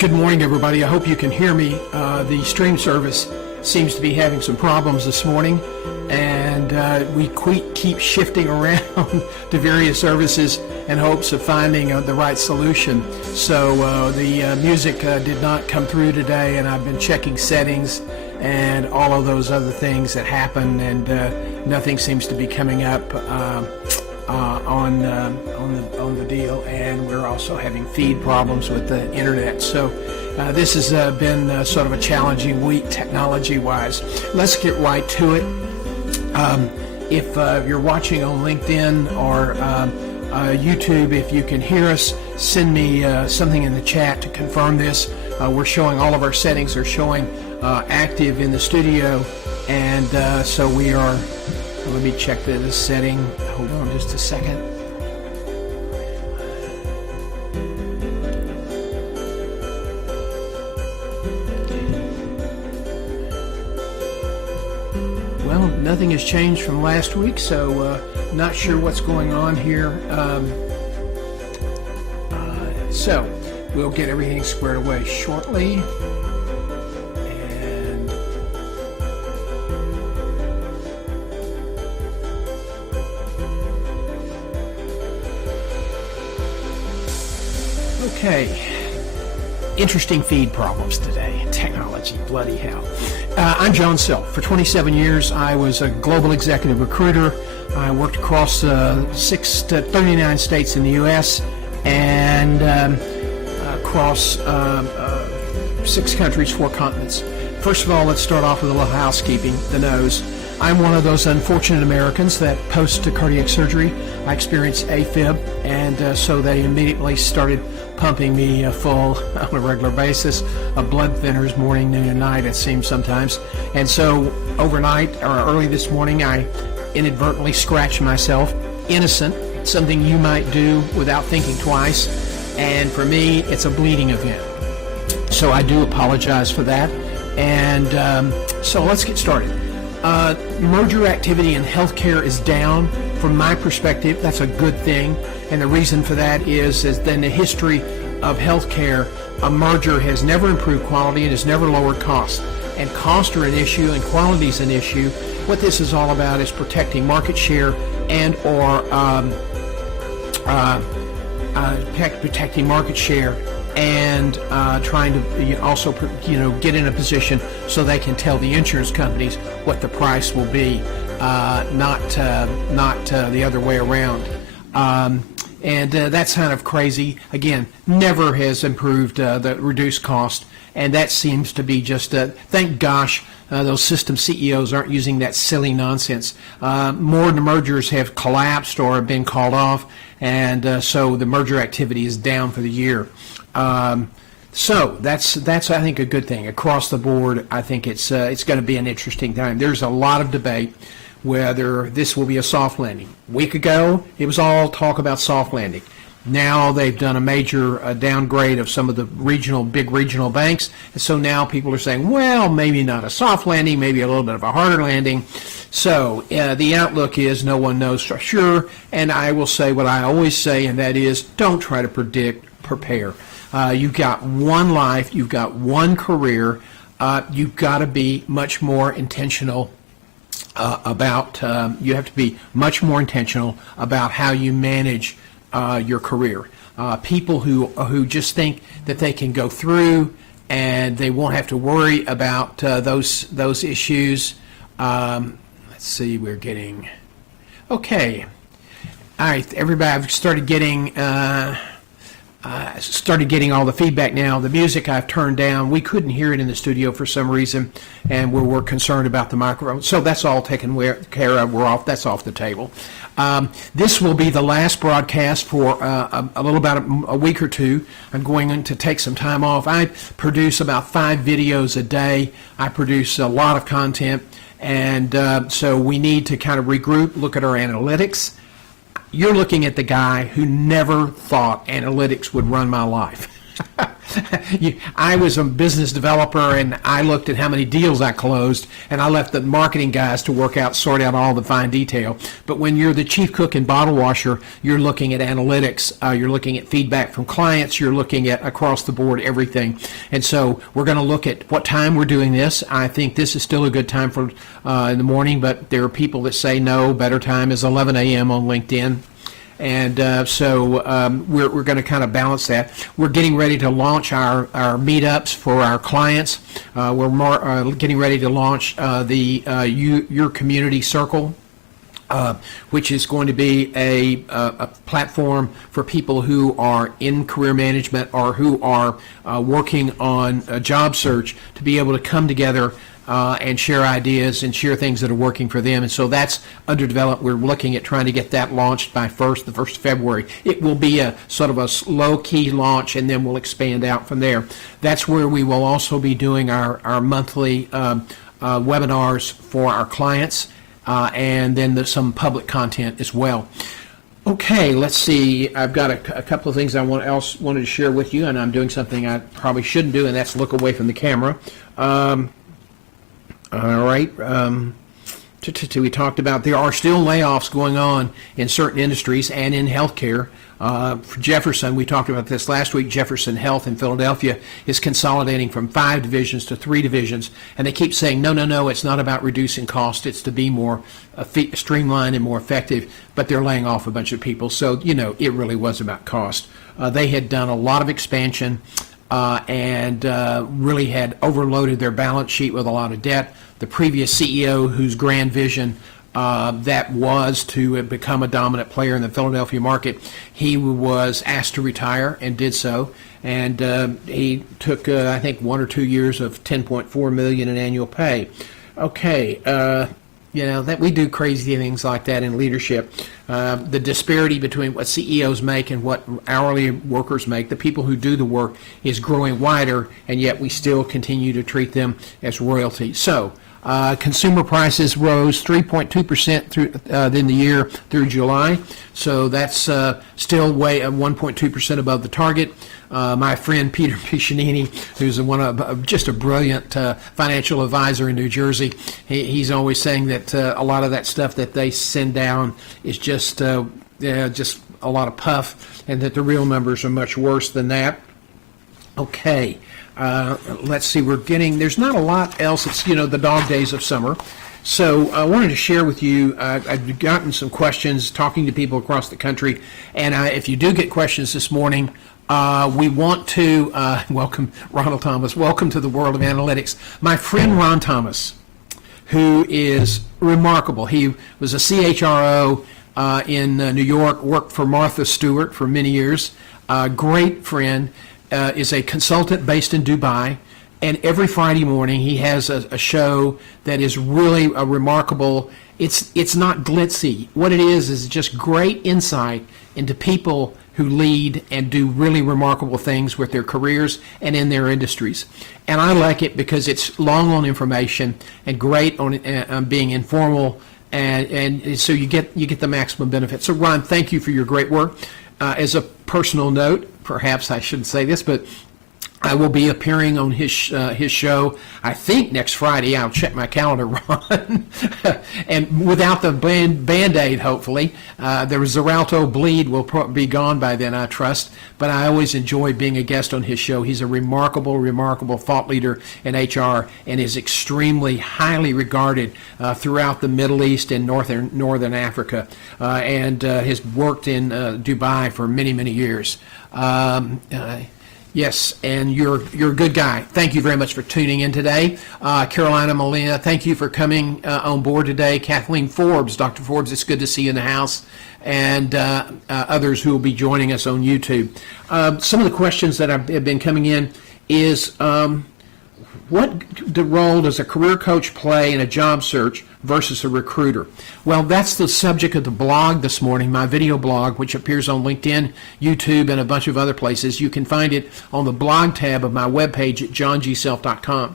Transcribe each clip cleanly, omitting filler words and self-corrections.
Good morning, everybody. I hope you can hear me. The stream service seems to be having some problems this morning, and we keep shifting around to various services in hopes of finding the right solution. So the music did not come through today, and I've been checking settings and all of those other things that happen, and nothing seems to be coming up on the deal, and we're also having feed problems with the internet. So this has been sort of a challenging week technology-wise. Let's get right to it. If you're watching on LinkedIn or YouTube, if you can hear us, send me something in the chat to confirm this. We're showing all of our settings are showing active in the studio, and so we are. Let me check this setting. Hold on just a second. Well, nothing has changed from last week, so not sure what's going on here. So we'll get everything squared away shortly. Okay, interesting feed problems today. Technology, bloody hell. I'm John Self. For 27 years, I was a global executive recruiter. I worked across 39 states in the U.S. and across 6 countries, 4 continents. First of all, let's start off with a little housekeeping, the nose. I'm one of those unfortunate Americans that post-cardiac surgery, I experienced AFib, and so they immediately started pumping me full on a regular basis of blood thinners morning, noon, and night, it seems sometimes. And so overnight or early this morning, I inadvertently scratched myself. Innocent, something you might do without thinking twice. And for me, it's a bleeding event. So I do apologize for that. And so let's get started. Merger activity in healthcare is down. From my perspective, that's a good thing. And the reason for that is that in the history of healthcare, a merger has never improved quality and has never lowered costs. And costs are an issue and quality is an issue. What this is all about is protecting market share and or protecting market share and trying to also get in a position so they can tell the insurance companies what the price will be, not the other way around. And that's kind of crazy. Again, never has improved the reduced cost, and that seems to be just thank gosh those system CEOs aren't using that silly nonsense. More of the mergers have collapsed or have been called off, and so the merger activity is down for the year. So that's I think a good thing across the board. I think it's going to be an interesting time. There's a lot of debate whether this will be a soft landing. A week ago, it was all talk about soft landing. Now they've done a major downgrade of some of the big regional banks, and so now people are saying, well, maybe not a soft landing, maybe a little bit of a harder landing. So the outlook is no one knows for sure, and I will say what I always say, and that is don't try to predict, prepare. You've got one life, you've got one career, you've got to be much more intentional you have to be much more intentional about how you manage your career. People who just think that they can go through and they won't have to worry about those issues. Let's see, we're getting okay. All right, everybody, I've started getting all the feedback now. The music I've turned down. We couldn't hear it in the studio for some reason, and we're concerned about the microphone. So that's all taken care of. We're off. That's off the table. This will be the last broadcast for a little about a week or two. I'm going to take some time off. I produce about 5 videos a day. I produce a lot of content, and so we need to kind of regroup, look at our analytics. You're looking at the guy who never thought analytics would run my life. I was a business developer, and I looked at how many deals I closed, and I left the marketing guys to sort out all the fine detail. But when you're the chief cook and bottle washer, you're looking at analytics, you're looking at feedback from clients, you're looking at across the board everything. And so we're going to look at what time we're doing this. I think this is still a good time for in the morning, but there are people that say no, better time is 11 a.m. on LinkedIn. And so we're going to kind of balance that. We're getting ready to launch our meetups for our clients. We're getting ready to launch your community circle, which is going to be a platform for people who are in career management or who are working on a job search to be able to come together and share ideas and share things that are working for them. And so that's under development. We're looking at trying to get that launched by the 1st of February. It will be a sort of a low-key launch, and then we'll expand out from there. That's where we will also be doing our monthly webinars for our clients, and then some public content as well. Okay, let's see. I've got a couple of things I wanted to share with you, and I'm doing something I probably shouldn't do, and that's look away from the camera. All right. We talked about there are still layoffs going on in certain industries and in healthcare. For Jefferson, we talked about this last week. Jefferson Health in Philadelphia is consolidating from 5 divisions to 3 divisions, and they keep saying, no, it's not about reducing cost. It's to be more streamlined and more effective, but they're laying off a bunch of people. So, it really was about cost. They had done a lot of expansion. And really had overloaded their balance sheet with a lot of debt. The previous CEO, whose grand vision that was to become a dominant player in the Philadelphia market, he was asked to retire and did so. And he took, I think, 1 or 2 years of $10.4 million in annual pay. Okay. That we do crazy things like that in leadership. The disparity between what CEOs make and what hourly workers make, the people who do the work, is growing wider, and yet we still continue to treat them as royalty. So, consumer prices rose 3.2% through in the year through July. So that's still way 1.2% above the target. My friend Peter Piccinini, who's just a brilliant financial advisor in New Jersey, he's always saying that a lot of that stuff that they send down is just a lot of puff, and that the real numbers are much worse than that. Okay, let's see. There's not a lot else. It's the dog days of summer. So I wanted to share with you, I've gotten some questions talking to people across the country, and if you do get questions this morning, we want to welcome Ronald Thomas. Welcome to the world of analytics. My friend Ron Thomas, who is remarkable. He was a CHRO in New York, worked for Martha Stewart for many years. Great friend, is a consultant based in Dubai. And every Friday morning he has a show that is really a remarkable. It's not glitzy. What it is just great insight into people who lead and do really remarkable things with their careers and in their industries. And I like it because it's long on information and great on being informal, and so you get the maximum benefit. So Ron, thank you for your great work. As a personal note, perhaps I shouldn't say this, but I will be appearing on his show, I think, next Friday. I'll check my calendar, Ron. And without the Band-Aid, hopefully. The Xarelto bleed will be gone by then, I trust. But I always enjoy being a guest on his show. He's a remarkable, remarkable thought leader in HR and is extremely highly regarded throughout the Middle East and Northern Africa, and has worked in Dubai for many, many years. Yes, and you're a good guy. Thank you very much for tuning in today. Carolina Molina, thank you for coming on board today. Kathleen Forbes, Dr. Forbes, it's good to see you in the house, and others who will be joining us on YouTube. Some of the questions that have been coming in is, what role does a career coach play in a job search versus a recruiter? Well, that's the subject of the blog this morning, my video blog, which appears on LinkedIn, YouTube, and a bunch of other places. You can find it on the blog tab of my webpage at johngself.com.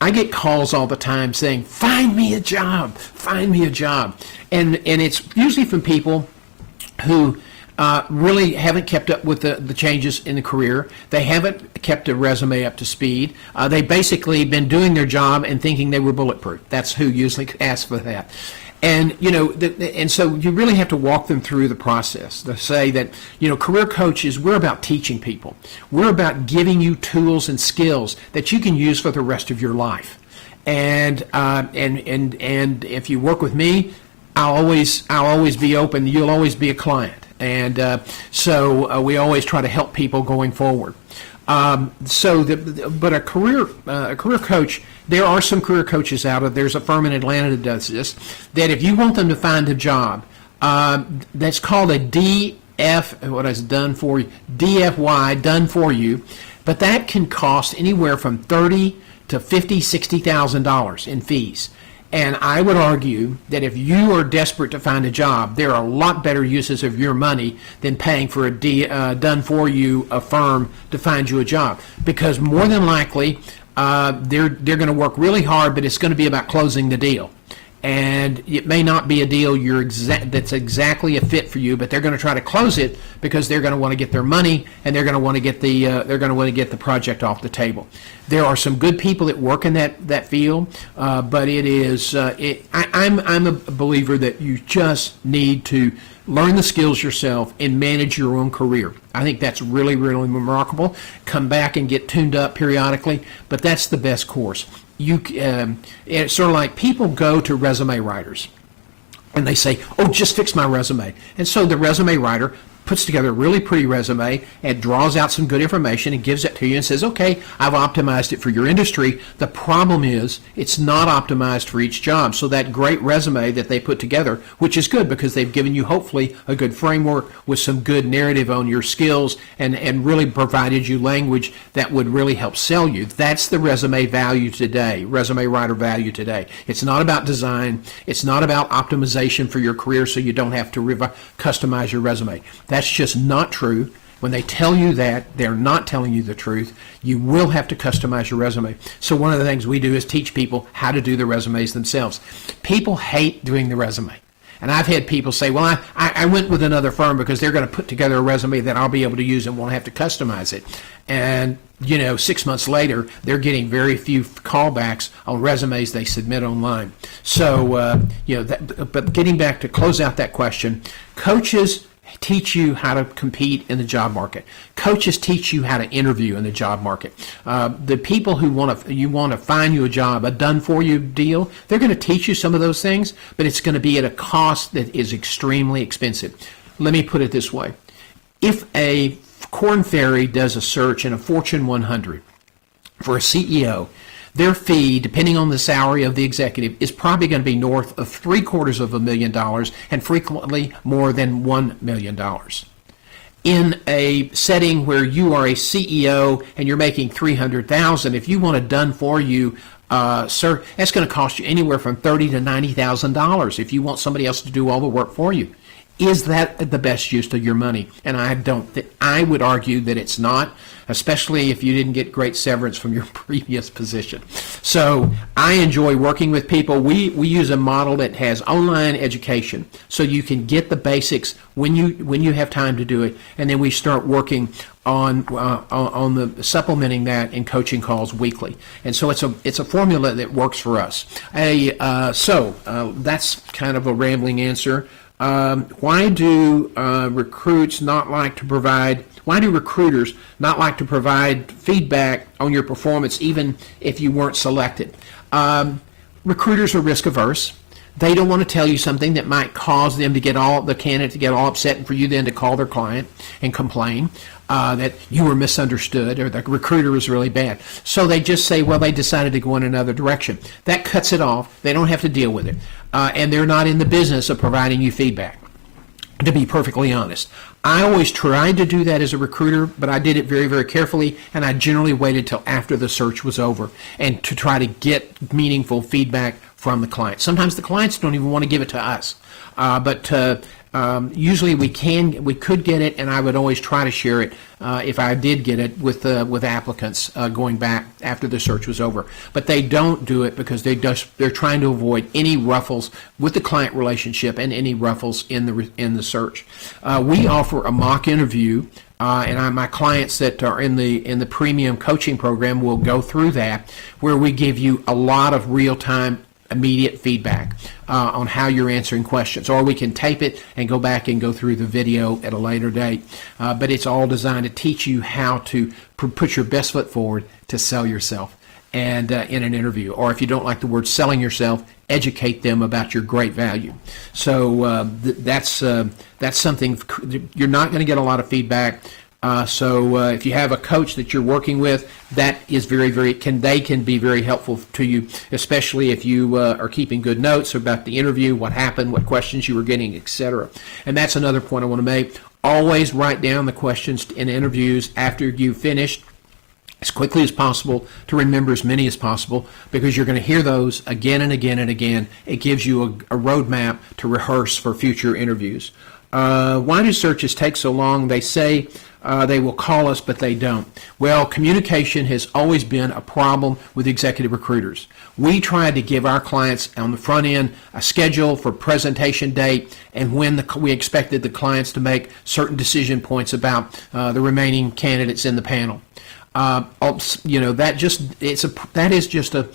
I get calls all the time saying, find me a job, find me a job. And it's usually from people who really haven't kept up with the changes in the career. They haven't kept a resume up to speed. They've basically been doing their job and thinking they were bulletproof. That's who usually asks for that. And, and so you really have to walk them through the process to say that, career coaches, we're about teaching people. We're about giving you tools and skills that you can use for the rest of your life. And if you work with me, I'll always be open. You'll always be a client. And so we always try to help people going forward. But a career coach, there are some career coaches out there. There's a firm in Atlanta that does this, that if you want them to find a job, that's called a DFY, done for you, but that can cost anywhere from $30,000 to $50,000, $60,000 in fees. And I would argue that if you are desperate to find a job, there are a lot better uses of your money than paying for a done-for-you a firm to find you a job. Because more than likely, they're going to work really hard, but it's going to be about closing the deal. And it may not be a deal that's exactly a fit for you, but they're going to try to close it because they're going to want to get their money and they're going to want to get the project off the table. There are some good people that work in that field, but I'm a believer that you just need to learn the skills yourself and manage your own career. I think that's really, really remarkable. Come back and get tuned up periodically, but that's the best course. It's sort of like people go to resume writers and they say, oh, just fix my resume. And so the resume writer puts together a really pretty resume and draws out some good information and gives it to you and says, okay, I've optimized it for your industry. The problem is it's not optimized for each job. So that great resume that they put together, which is good because they've given you hopefully a good framework with some good narrative on your skills and really provided you language that would really help sell you. That's the resume value today, resume writer value today. It's not about design. It's not about optimization for your career so you don't have to customize your resume. That's just not true. When they tell you that, they're not telling you the truth. You will have to customize your resume. So one of the things we do is teach people how to do the resumes themselves. People hate doing the resume. And I've had people say, well, I went with another firm because they're going to put together a resume that I'll be able to use and won't have to customize it. And, 6 months later, they're getting very few callbacks on resumes they submit online. So, but getting back to close out that question, coaches teach you how to compete in the job market. Coaches teach you how to interview in the job market. The people who want to find you a job, a done-for-you deal, they're going to teach you some of those things, but it's going to be at a cost that is extremely expensive. Let me put it this way. If a Korn Ferry does a search in a Fortune 100 for a CEO, their fee, depending on the salary of the executive, is probably going to be north of $750,000 and frequently more than $1 million. In a setting where you are a CEO and you're making $300,000, if you want a done-for-you search, that's going to cost you anywhere from $30,000 to $90,000 if you want somebody else to do all the work for you. Is that the best use of your money? And I would argue that it's not, especially if you didn't get great severance from your previous position. So I enjoy working with people. We use a model that has online education, so you can get the basics when you have time to do it, and then we start working on the supplementing that in coaching calls weekly. And so it's a formula that works for us. So that's kind of a rambling answer. Why do recruiters not like to provide feedback on your performance even if you weren't selected? Recruiters are risk averse. They don't want to tell you something that might cause them to get the candidate to get all upset and for you then to call their client and complain that you were misunderstood or the recruiter was really bad. So they just say, well, they decided to go in another direction. That cuts it off. They don't have to deal with it. And they're not in the business of providing you feedback, to be perfectly honest. I always tried to do that as a recruiter, but I did it very, very carefully, and I generally waited till after the search was over and to try to get meaningful feedback from the client. Sometimes the clients don't even want to give it to us. But Usually we could get it, and I would always try to share it if I did get it with applicants going back after the search was over. But they don't do it because they're trying to avoid any ruffles with the client relationship and any ruffles in the search. We offer a mock interview. And my clients that are in the premium coaching program will go through that, where we give you a lot of real-time immediate feedback on how you're answering questions, or we can tape it and go back and go through the video at a later date. But it's all designed to teach you how to put your best foot forward to sell yourself and in an interview, or if you don't like the word selling yourself, educate them about your great value. So that's something you're not going to get a lot of feedback. So if you have a coach that you're working with, that is they can be very helpful to you, especially if you are keeping good notes about the interview, what happened, what questions you were getting, etc. And that's another point I want to make. Always write down the questions in interviews after you finished, as quickly as possible, to remember as many as possible, because you're going to hear those again and again and again. It gives you a roadmap to rehearse for future interviews. Why do searches take so long? They say they will call us, but they don't. Well, communication has always been a problem with executive recruiters. We tried to give our clients on the front end a schedule for presentation date and when we expected the clients to make certain decision points about the remaining candidates in the panel. That is just a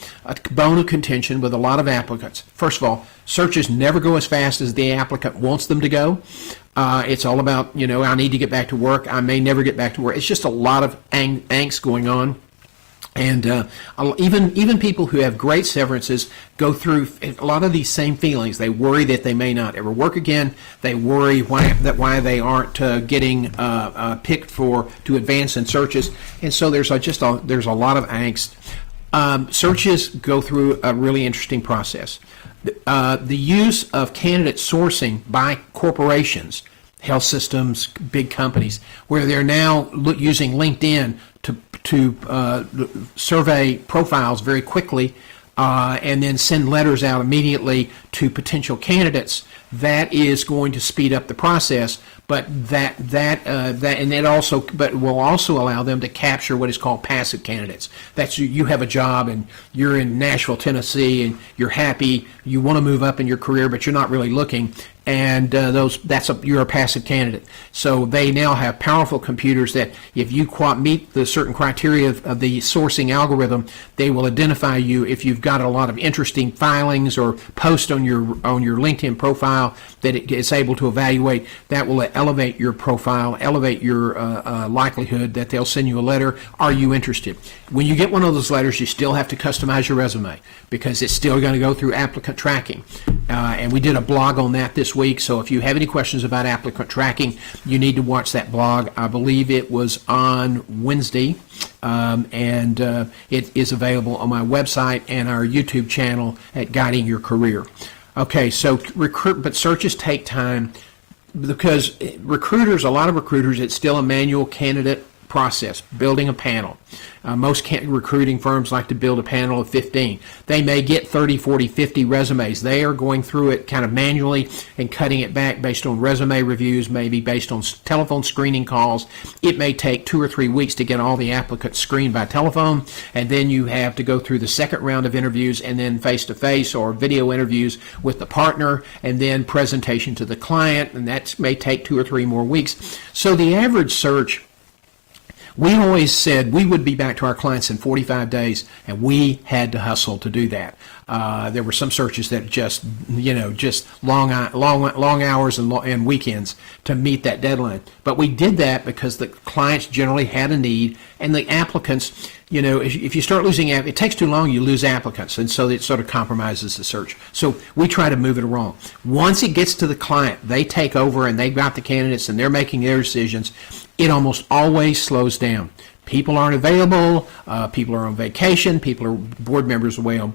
bone of contention with a lot of applicants. First of all, searches never go as fast as the applicant wants them to go. It's all about, I need to get back to work. I may never get back to work. It's just a lot of angst going on. And even people who have great severances go through a lot of these same feelings. They worry that they may not ever work again. They worry why they aren't getting picked to advance in searches. And so there's a lot of angst. Searches go through a really interesting process. The use of candidate sourcing by corporations, health systems, big companies, where they're now using LinkedIn to survey profiles very quickly and then send letters out immediately to potential candidates. That is going to speed up the process, but it will also allow them to capture what is called passive candidates. That's you have a job and you're in Nashville, Tennessee, and you're happy. You want to move up in your career, but you're not really looking. And you're a passive candidate. So they now have powerful computers that if you meet the certain criteria of the sourcing algorithm, they will identify you if you've got a lot of interesting filings or posts on your LinkedIn profile that it's able to evaluate. That will elevate your profile, elevate your likelihood that they'll send you a letter. Are you interested? When you get one of those letters, you still have to customize your resume because it's still going to go through applicant tracking. And we did a blog on that this week, so if you have any questions about applicant tracking, you need to watch that blog. I believe it was on Wednesday, and it is available on my website and our YouTube channel at Guiding Your Career. Okay, so but searches take time because a lot of recruiters, it's still a manual candidate process, building a panel. Most recruiting firms like to build a panel of 15. They may get 30, 40, 50 resumes. They are going through it kind of manually and cutting it back based on resume reviews, maybe based on telephone screening calls. It may take 2 or 3 weeks to get all the applicants screened by telephone, and then you have to go through the second round of interviews and then face-to-face or video interviews with the partner and then presentation to the client, and that may take 2 or 3 more weeks. So the average search, we always said we would be back to our clients in 45 days, and we had to hustle to do that. There were some searches that just long hours and weekends to meet that deadline. But we did that because the clients generally had a need, and the applicants, if you start losing, it takes too long, you lose applicants, and so it sort of compromises the search. So we try to move it along. Once it gets to the client, they take over and they've got the candidates and they're making their decisions. It almost always slows down. People aren't available, people are on vacation, people are board members away on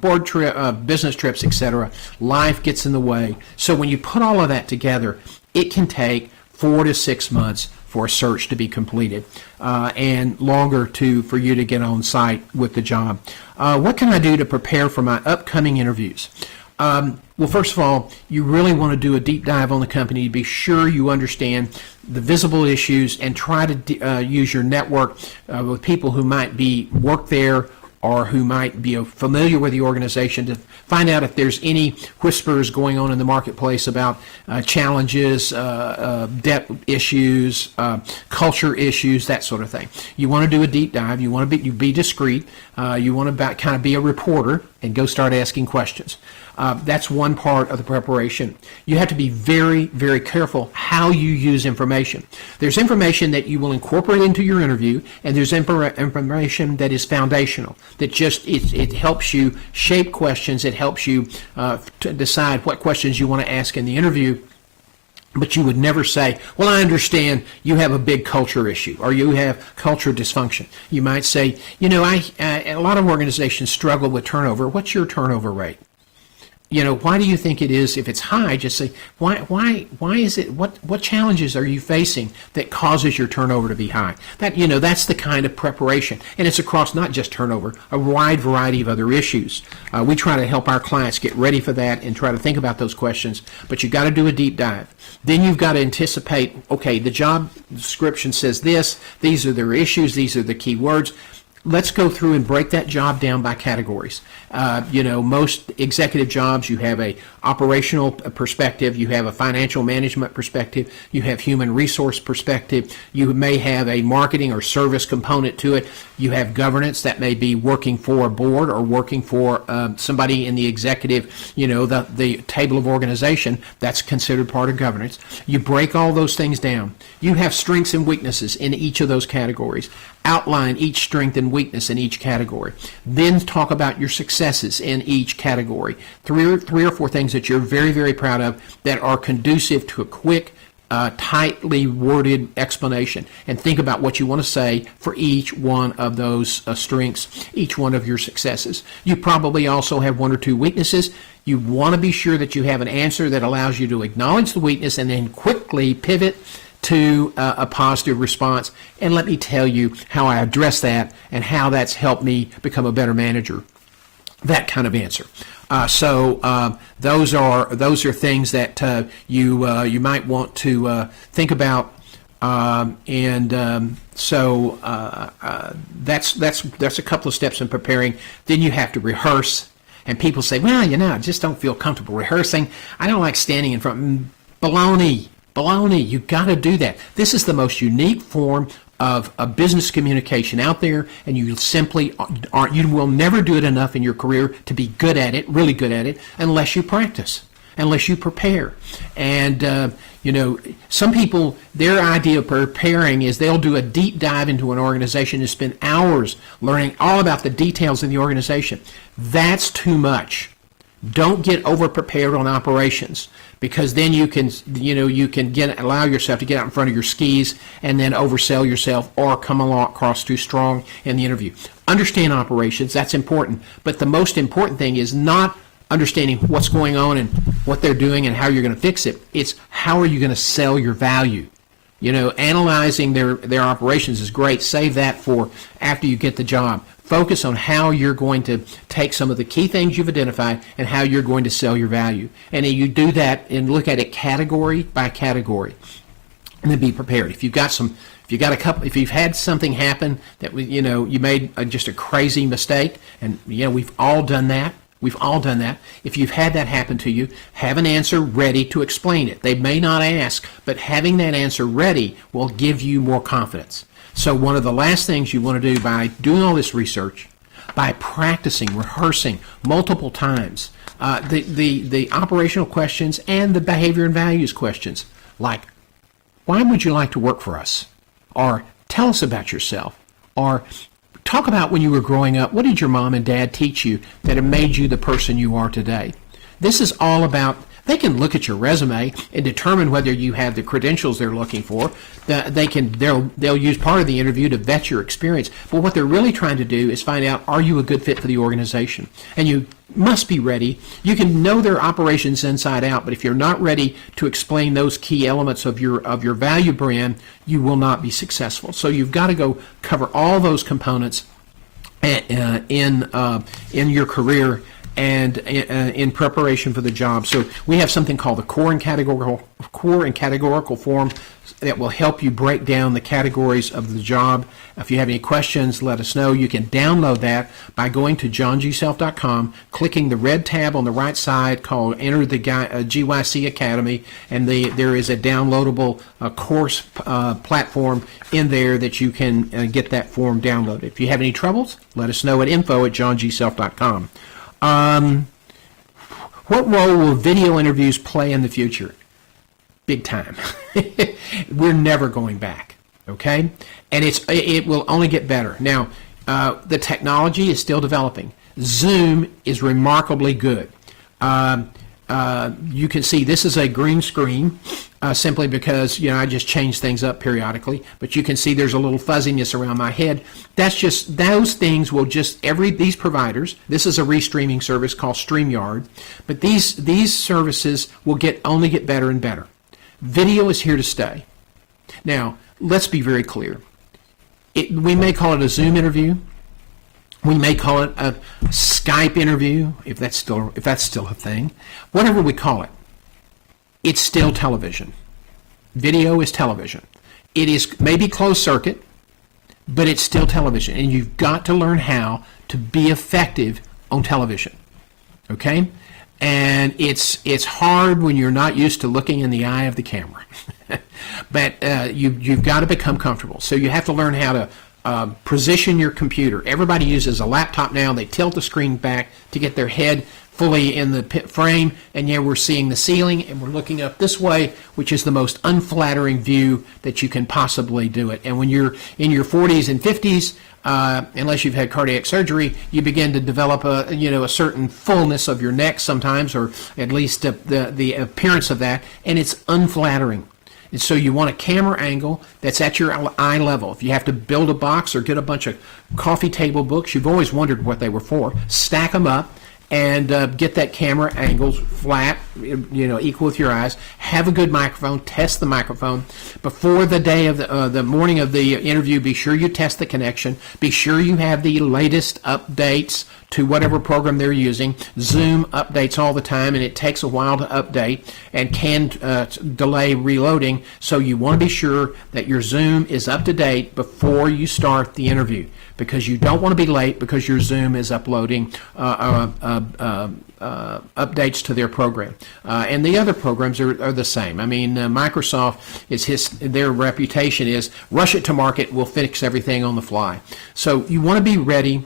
business trips, etc. Life gets in the way. So when you put all of that together, it can take 4 to 6 months for a search to be completed and longer for you to get on site with the job. What can I do to prepare for my upcoming interviews? Well, first of all, you really want to do a deep dive on the company to be sure you understand the visible issues and try to use your network with people who might work there or who might be familiar with the organization to find out if there's any whispers going on in the marketplace about challenges, debt issues, culture issues, that sort of thing. You want to do a deep dive. You want to be discreet. You want to kind of be a reporter and go start asking questions. That's one part of the preparation. You have to be very, very careful how you use information. There's information that you will incorporate into your interview, and there's information that is foundational, that just it helps you shape questions. It helps you to decide what questions you want to ask in the interview. But you would never say, well, I understand you have a big culture issue or you have culture dysfunction. You might say, a lot of organizations struggle with turnover. What's your turnover rate? Why do you think it is? If it's high, just say, why is it, what challenges are you facing that causes your turnover to be high? That's the kind of preparation. And it's across not just turnover, a wide variety of other issues. We try to help our clients get ready for that and try to think about those questions, but you've got to do a deep dive. Then you've got to anticipate, okay, the job description says this, these are their issues, these are the key words. Let's go through and break that job down by categories. Most executive jobs, you have a operational perspective, you have a financial management perspective, you have human resource perspective, you may have a marketing or service component to it, you have governance that may be working for a board or working for somebody in the executive, the table of organization, that's considered part of governance. You break all those things down. You have strengths and weaknesses in each of those categories. Outline each strength and weakness in each category. Then talk about your successes in each category. Three or four things that you're very, very proud of that are conducive to a quick, tightly worded explanation. And think about what you want to say for each one of those strengths, each one of your successes. You probably also have one or two weaknesses. You want to be sure that you have an answer that allows you to acknowledge the weakness and then quickly pivot to a positive response. And let me tell you how I address that and how that's helped me become a better manager. That kind of answer. So those are things that you might want to think about. So that's a couple of steps in preparing. Then you have to rehearse. And people say, well, I just don't feel comfortable rehearsing. I don't like standing in front. Baloney. You got to do that. This is the most unique form of a business communication out there, and you simply you will never do it enough in your career to be good at it, really good at it, unless you practice, unless you prepare. And some people, their idea of preparing is they'll do a deep dive into an organization and spend hours learning all about the details of the organization. That's too much. Don't get over prepared on operations, because then you can allow yourself to get out in front of your skis and then oversell yourself or come across too strong in the interview. Understand operations, that's important, but the most important thing is not understanding what's going on and what they're doing and how you're going to fix it. It's how are you going to sell your value. Analyzing their operations is great. Save that for after you get the job. Focus on how you're going to take some of the key things you've identified and how you're going to sell your value. And then you do that and look at it category by category, and then be prepared. If you've had something happen that you made just a crazy mistake, and we've all done that. We've all done that. If you've had that happen to you, have an answer ready to explain it. They may not ask, but having that answer ready will give you more confidence. So one of the last things you want to do by doing all this research, by practicing, rehearsing multiple times, the operational questions and the behavior and values questions, like, why would you like to work for us? Or tell us about yourself. Or talk about when you were growing up, what did your mom and dad teach you that have made you the person you are today? This is all about, they can look at your resume and determine whether you have the credentials they're looking for. They'll use part of the interview to vet your experience. But what they're really trying to do is find out, are you a good fit for the organization? And you must be ready. You can know their operations inside out, but if you're not ready to explain those key elements of your value brand, you will not be successful. So you've got to go cover all those components in your career. and in preparation for the job. So we have something called the core and categorical form that will help you break down the categories of the job. If you have any questions, let us know. You can download that by going to johngself.com, clicking the red tab on the right side called Enter the GYC Academy, and there is a downloadable course platform in there that you can get that form downloaded. If you have any troubles, let us know at info@johngself.com. What role will video interviews play in the future? Big time. We're never going back, okay? And it will only get better. Now, the technology is still developing. Zoom is remarkably good. You can see this is a green screen simply because, I just change things up periodically. But you can see there's a little fuzziness around my head. That's just, those things will just, these providers, this is a restreaming service called StreamYard, but these services will only get better and better. Video is here to stay. Now, let's be very clear. We may call it a Zoom interview. We may call it a Skype interview, if that's still a thing. Whatever we call it, it's still television. Video is television. It is maybe closed circuit, but it's still television. And you've got to learn how to be effective on television. Okay? And it's hard when you're not used to looking in the eye of the camera. But you've got to become comfortable. So you have to learn how to position your computer. Everybody uses a laptop now. They tilt the screen back to get their head fully in the frame, and we're seeing the ceiling, and we're looking up this way, which is the most unflattering view that you can possibly do it. And when you're in your 40s and 50s, unless you've had cardiac surgery, you begin to develop a certain fullness of your neck sometimes, or at least the appearance of that, and it's unflattering. And so you want a camera angle that's at your eye level. If you have to build a box or get a bunch of coffee table books, you've always wondered what they were for, stack them up and get that camera angle flat, equal with your eyes. Have a good microphone. Test the microphone. Before the day of the morning of the interview, be sure you test the connection. Be sure you have the latest updates to whatever program they're using. Zoom updates all the time, and it takes a while to update and can delay reloading. So you want to be sure that your Zoom is up to date before you start the interview, because you don't want to be late because your Zoom is uploading updates to their program. And the other programs are the same. I mean, Microsoft, their reputation is rush it to market, we'll fix everything on the fly. So you want to be ready.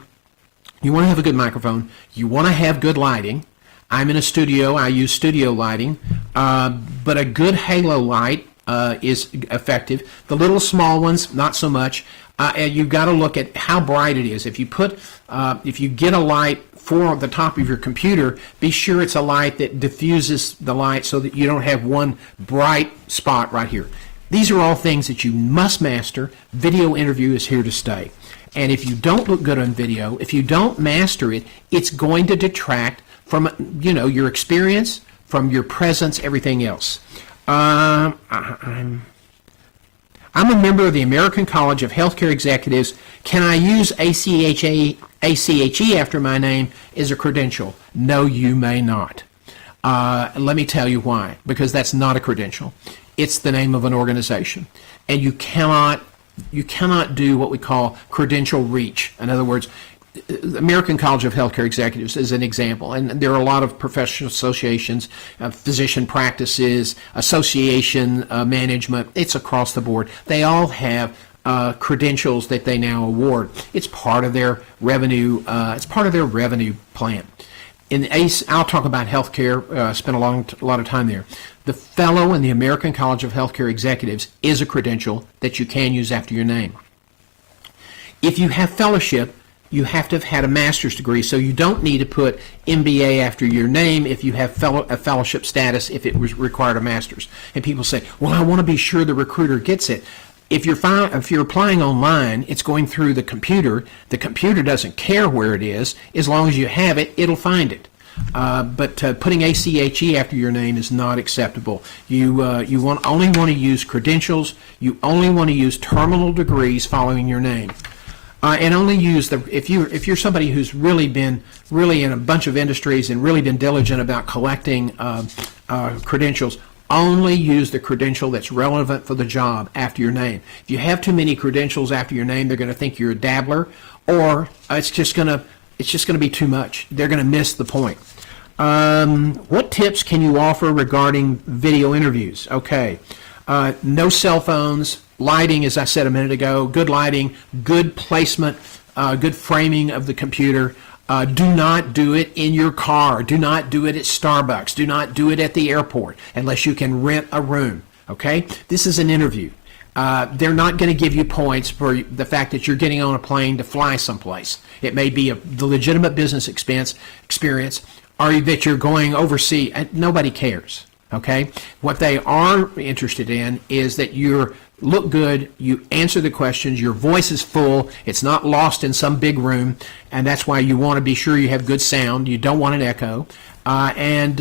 You want to have a good microphone. You want to have good lighting. I'm in a studio. I use studio lighting. But a good halo light is effective. The little small ones, not so much. And you've got to look at how bright it is. If you get a light for the top of your computer, be sure it's a light that diffuses the light so that you don't have one bright spot right here. These are all things that you must master. Video interview is here to stay. And if you don't look good on video, if you don't master it, it's going to detract from your experience, from your presence, everything else. I'm a member of the American College of Healthcare Executives. Can I use ACHE after my name as a credential? No, you may not. Let me tell you why. Because that's not a credential. It's the name of an organization. And you cannot do what we call credential reach. In other words, the American College of Healthcare Executives is an example, and there are a lot of professional associations, physician practices, association management. It's across the board. They all have credentials that they now award. It's part of their revenue. It's part of their revenue plan. In ACE, I'll talk about healthcare. Spent a lot of time there. The fellow in the American College of Healthcare Executives is a credential that you can use after your name. If you have fellowship, you have to have had a master's degree, so you don't need to put MBA after your name if you have a fellowship status, if it was required a master's. And people say, well, I want to be sure the recruiter gets it. If you're applying online, it's going through the computer. The computer doesn't care where it is. As long as you have it, it'll find it. But putting ACHE after your name is not acceptable. You only want to use credentials. You only want to use terminal degrees following your name. And only use the if you're somebody who's really been in a bunch of industries and really been diligent about collecting credentials. Only use the credential that's relevant for the job after your name. If you have too many credentials after your name, they're going to think you're a dabbler, or it's just going to be too much. They're going to miss the point. What tips can you offer regarding video interviews? Okay, no cell phones, lighting, as I said a minute ago, good lighting, good placement, good framing of the computer. Do not do it in your car. Do not do it at Starbucks. Do not do it at the airport unless you can rent a room. Okay? This is an interview. They're not going to give you points for the fact that you're getting on a plane to fly someplace. It may be the legitimate business experience, or that you're going overseas. Nobody cares. Okay? What they are interested in is that you look good, you answer the questions, your voice is full, it's not lost in some big room, and that's why you want to be sure you have good sound. You don't want an echo, and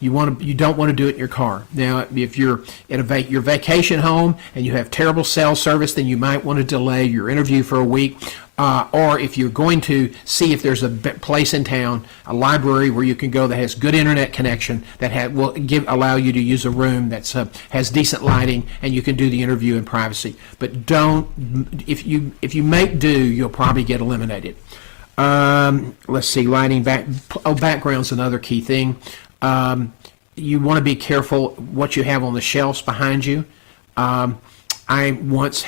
you don't want to do it in your car. Now, if you're at your vacation home and you have terrible cell service, then you might want to delay your interview for a week. Or if you're going to see if there's a place in town, a library where you can go that has good internet connection, that will allow you to use a room that has decent lighting, and you can do the interview in privacy. But if you make do, you'll probably get eliminated. Let's see, lighting, background's another key thing. You want to be careful what you have on the shelves behind you. I once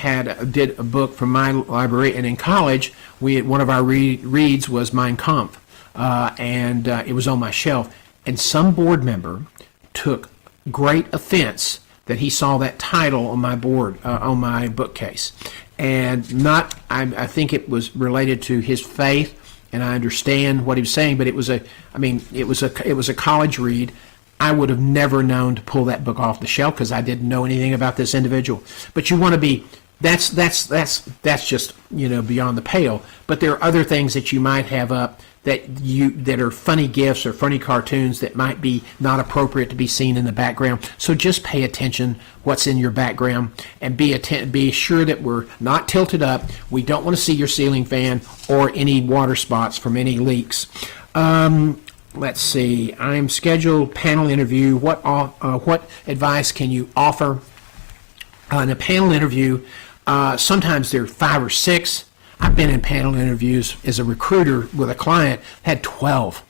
did a book from my library, and in college, one of our reads was Mein Kampf, and it was on my shelf. And some board member took great offense that he saw that title on my on my bookcase, and I think it was related to his faith, and I understand what he was saying, but it was a college read. I would have never known to pull that book off the shelf because I didn't know anything about this individual. But you want to be, that's just, beyond the pale. But there are other things that you might have up that are funny gifs or funny cartoons that might be not appropriate to be seen in the background. So just pay attention what's in your background, and be sure that we're not tilted up. We don't want to see your ceiling fan or any water spots from any leaks. Let's see. I'm scheduled panel interview. What advice can you offer? In a panel interview, sometimes there are 5 or 6. I've been in panel interviews as a recruiter with a client, had 12.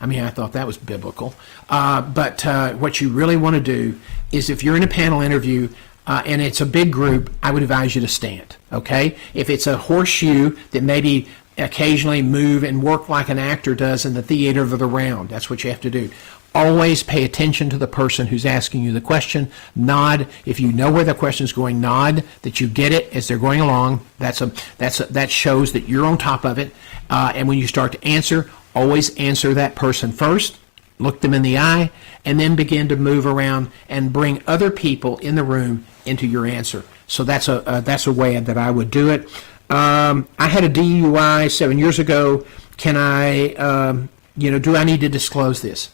I thought that was biblical. But what you really want to do is, if you're in a panel interview and it's a big group, I would advise you to stand. Okay? If it's a horseshoe, then maybe occasionally move and work like an actor does in the theater of the round. That's what you have to do. Always pay attention to the person who's asking you the question. Nod if you know where the question is going. Nod that you get it as they're going along. That shows that you're on top of it. And when you start to answer, always answer that person first. Look them in the eye, and then begin to move around and bring other people in the room into your answer. So that's a way that I would do it. I had a DUI 7 years ago. Can I, do I need to disclose this?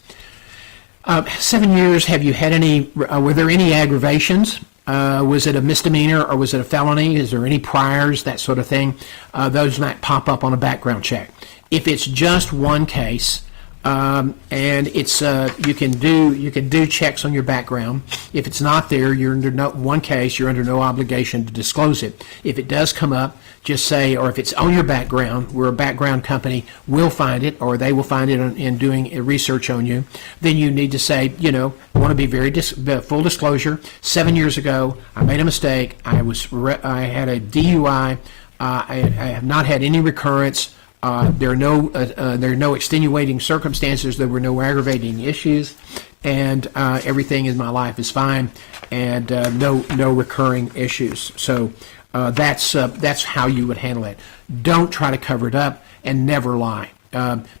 7 years, have you had were there any aggravations? Was it a misdemeanor or was it a felony? Is there any priors, that sort of thing? Those might pop up on a background check. If it's just one case, and it's you can do checks on your background. If it's not there, you're under one case, you're under no obligation to disclose it. If it does come up, just say, or if it's on your background, we're a background company, we'll find it, or they will find it in doing research on you. Then you need to say, I want to be very full disclosure. 7 years ago, I made a mistake. I had a DUI. I have not had any recurrence. There are no extenuating circumstances. There were no aggravating issues, and everything in my life is fine, and no recurring issues. So that's how you would handle it. Don't try to cover it up, and never lie.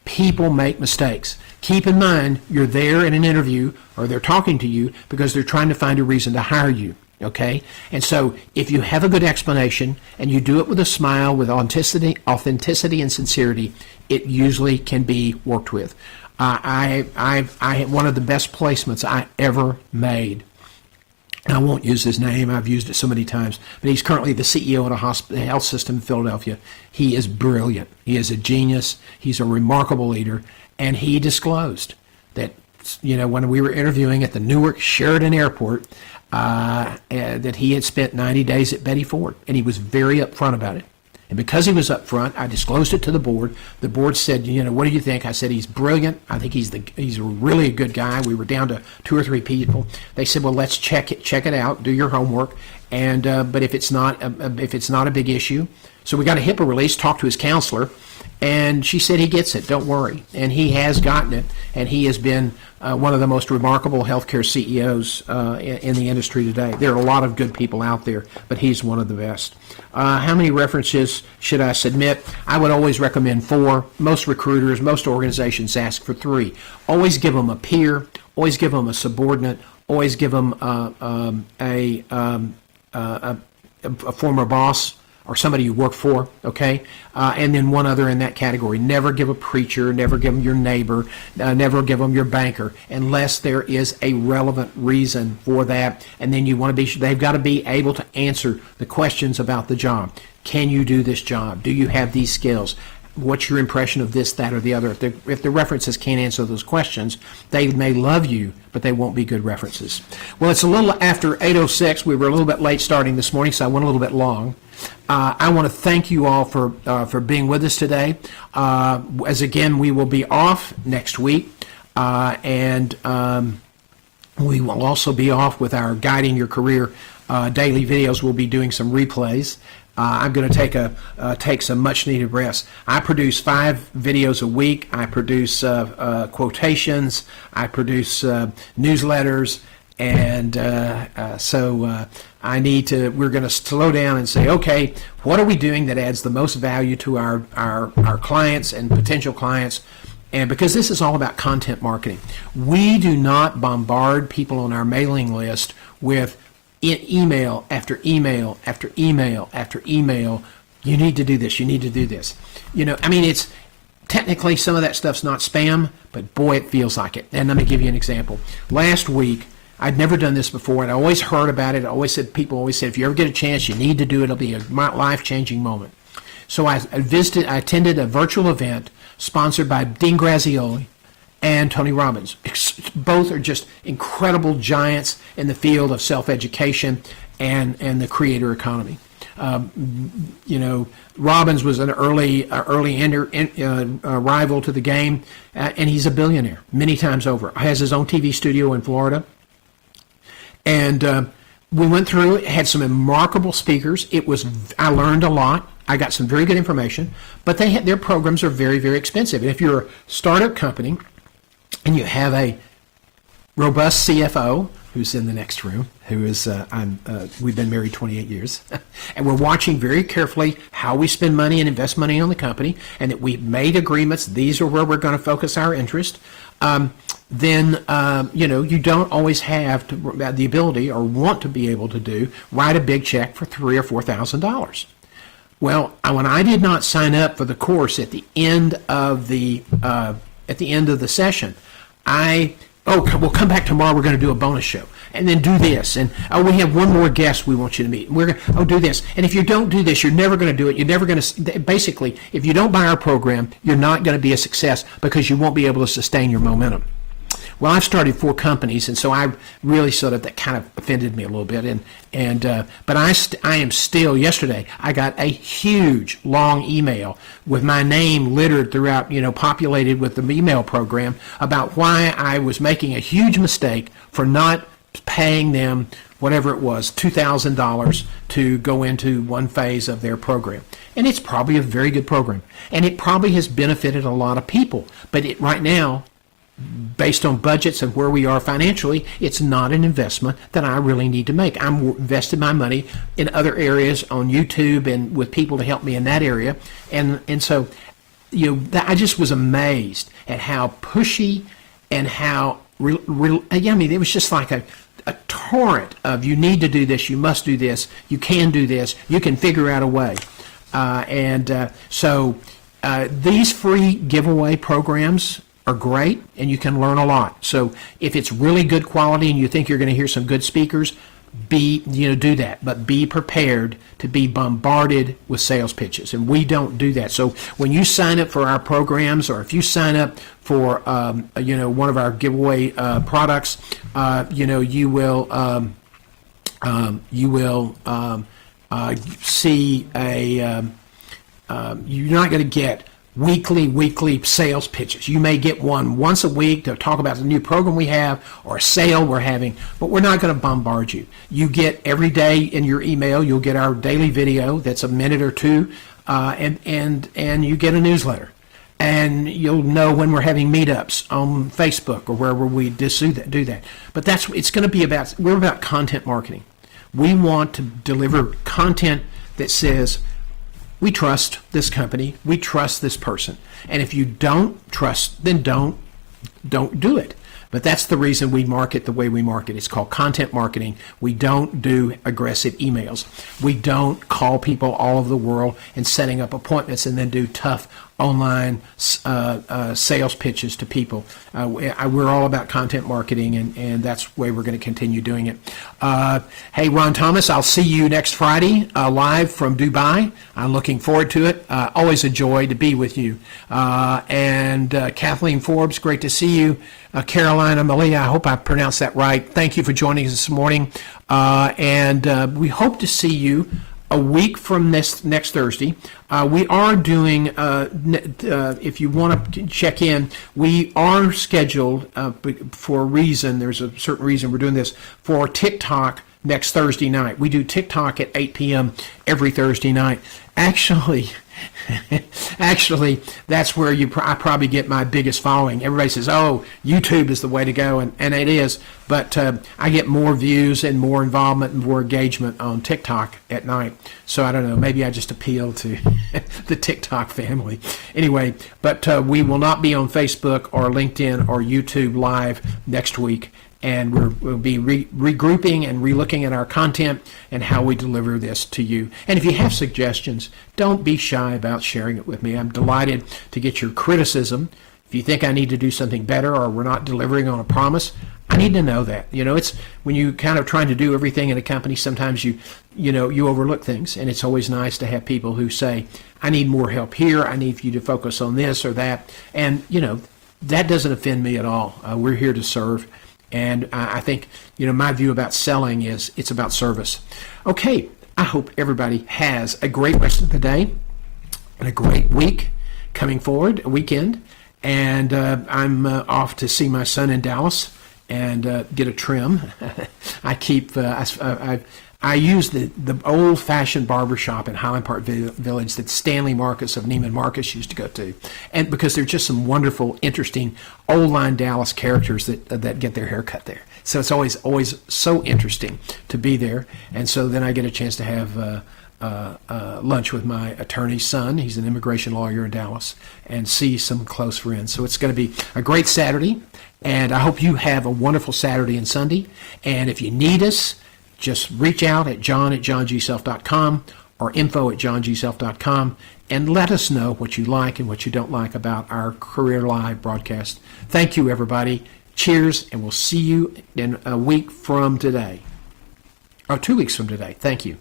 People make mistakes. Keep in mind, you're there in an interview, or they're talking to you because they're trying to find a reason to hire you. Okay? And so if you have a good explanation and you do it with a smile, with authenticity and sincerity, it usually can be worked with. I had one of the best placements I ever made and I won't use his name, I've used it so many times, but he's currently the CEO of a health system in Philadelphia. He is brilliant. He is a genius. He's a remarkable leader, and he disclosed that, when we were interviewing at the Newark Sheridan Airport, that he had spent 90 days at Betty Ford, and he was very upfront about it. And because he was upfront, I disclosed it to the board. The board said, what do you think? I said, he's brilliant. I think he's really a good guy. We were down to 2 or 3 people. They said, well, let's check it out, do your homework. And but if it's not a big issue, so we got a HIPAA release, talked to his counselor, and she said he gets it. Don't worry. And he has gotten it, and he has been one of the most remarkable healthcare CEOs in the industry today. There are a lot of good people out there, but he's one of the best. How many references should I submit? I would always recommend 4. Most recruiters, most organizations ask for 3. Always give them a peer. Always give them a subordinate. Always give them a former boss or somebody you work for, okay? And then one other in that category. Never give a preacher, never give them your neighbor, never give them your banker, unless there is a relevant reason for that. And then you want to be, they've got to be able to answer the questions about the job. Can you do this job? Do you have these skills? What's your impression of this, that, or the other? If the references can't answer those questions, they may love you, but they won't be good references. Well, it's a little after 8:06. We were a little bit late starting this morning, so I went a little bit long. I want to thank you all for being with us today. As again, we will be off next week, and we will also be off with our Guiding Your Career daily videos. We'll be doing some replays. I'm going to take some much-needed rest. I produce 5 videos a week. I produce quotations. I produce newsletters, and so I need to. We're going to slow down and say, okay, what are we doing that adds the most value to our clients and potential clients? And because this is all about content marketing, we do not bombard people on our mailing list with email after email after email after email. You need to do this. You need to do this. It's technically some of that stuff's not spam, but boy, it feels like it. And let me give you an example. Last week, I'd never done this before, and I always heard about it. People always said, if you ever get a chance, you need to do it. It'll be a life-changing moment. So I attended a virtual event sponsored by Dean Grazioli and Tony Robbins. Both are just incredible giants in the field of self-education and the creator economy. Robbins was an early rival to the game, and he's a billionaire many times over. Has his own TV studio in Florida. And we went through, had some remarkable speakers. I learned a lot. I got some very good information, but their programs are very, very expensive. And if you're a startup company and you have a robust CFO who's in the next room, who is, we've been married 28 years, and we're watching very carefully how we spend money and invest money on the company, and that we've made agreements, these are where we're going to focus our interest, then you don't always have the ability or want to be able to write a big check for $3,000 or $4,000. Well, when I did not sign up for the course at the end of the session, we'll come back tomorrow. We're going to do a bonus show, and then do this, and we have one more guest we want you to meet. We're going do this, and if you don't do this, you're never going to do it. You're never going to. Basically, if you don't buy our program, you're not going to be a success because you won't be able to sustain your momentum. Well, I've started 4 companies, and so I really that kind of offended me a little bit. But I am still. Yesterday, I got a huge long email with my name littered throughout, populated with the email program about why I was making a huge mistake for not paying them whatever it was, $2,000 to go into one phase of their program. And it's probably a very good program, and it probably has benefited a lot of people. But right now, based on budgets and where we are financially, it's not an investment that I really need to make. I'm investing my money in other areas on YouTube and with people to help me in that area. And so, I just was amazed at how pushy and how, it was just like a torrent of you need to do this, you must do this, you can do this, you can figure out a way. So these free giveaway programs are great, and you can learn a lot. So if it's really good quality and you think you're going to hear some good speakers, do that, but be prepared to be bombarded with sales pitches, and we don't do that. So when you sign up for our programs, or if you sign up for one of our giveaway products, you will see you're not going to get weekly sales pitches. You may get one once a week to talk about the new program we have or a sale we're having, but we're not going to bombard you. You get every day in your email, you'll get our daily video that's a minute or two, and you get a newsletter. And you'll know when we're having meetups on Facebook or wherever we do that. But it's going to be we're about content marketing. We want to deliver content that says, we trust this company, we trust this person. And if you don't trust, then don't do it. But that's the reason we market the way we market. It's called content marketing. We don't do aggressive emails. We don't call people all over the world and setting up appointments and then do tough online sales pitches to people. We're all about content marketing, and that's the way we're going to continue doing it. Hey, Ron Thomas, I'll see you next Friday live from Dubai. I'm looking forward to it. Always a joy to be with you. And Kathleen Forbes, great to see you. Carolina Malia, I hope I pronounced that right. Thank you for joining us this morning. And we hope to see you a week from next Thursday. We are doing, if you want to check in, we are scheduled for a reason, there's a certain reason we're doing this, for TikTok next Thursday night. We do TikTok at 8 p.m. every Thursday night. Actually, that's where I probably get my biggest following. Everybody says, oh, YouTube is the way to go, and it is. But I get more views and more involvement and more engagement on TikTok at night. So I don't know, maybe I just appeal to the TikTok family. Anyway, but we will not be on Facebook or LinkedIn or YouTube Live next week. And we'll be regrouping and relooking at our content and how we deliver this to you. And if you have suggestions, don't be shy about sharing it with me. I'm delighted to get your criticism. If you think I need to do something better or we're not delivering on a promise, I need to know that. It's when you kind of trying to do everything in a company, sometimes you overlook things, and it's always nice to have people who say, I need more help here. I need you to focus on this or that. And, that doesn't offend me at all. We're here to serve. And I think, my view about selling is it's about service. Okay, I hope everybody has a great rest of the day and a great week coming forward, a weekend. And I'm off to see my son in Dallas and get a trim. I use the old-fashioned barber shop in Highland Park Village that Stanley Marcus of Neiman Marcus used to go to, and because there's just some wonderful, interesting old-line Dallas characters that get their hair cut there. So it's always so interesting to be there, and so then I get a chance to have lunch with my attorney's son. He's an immigration lawyer in Dallas, and see some close friends. So it's going to be a great Saturday, and I hope you have a wonderful Saturday and Sunday. And if you need us, just reach out at john@johngself.com or info@johngself.com and let us know what you like and what you don't like about our Career Live broadcast. Thank you, everybody. Cheers, and we'll see you in a week from today, or 2 weeks from today. Thank you.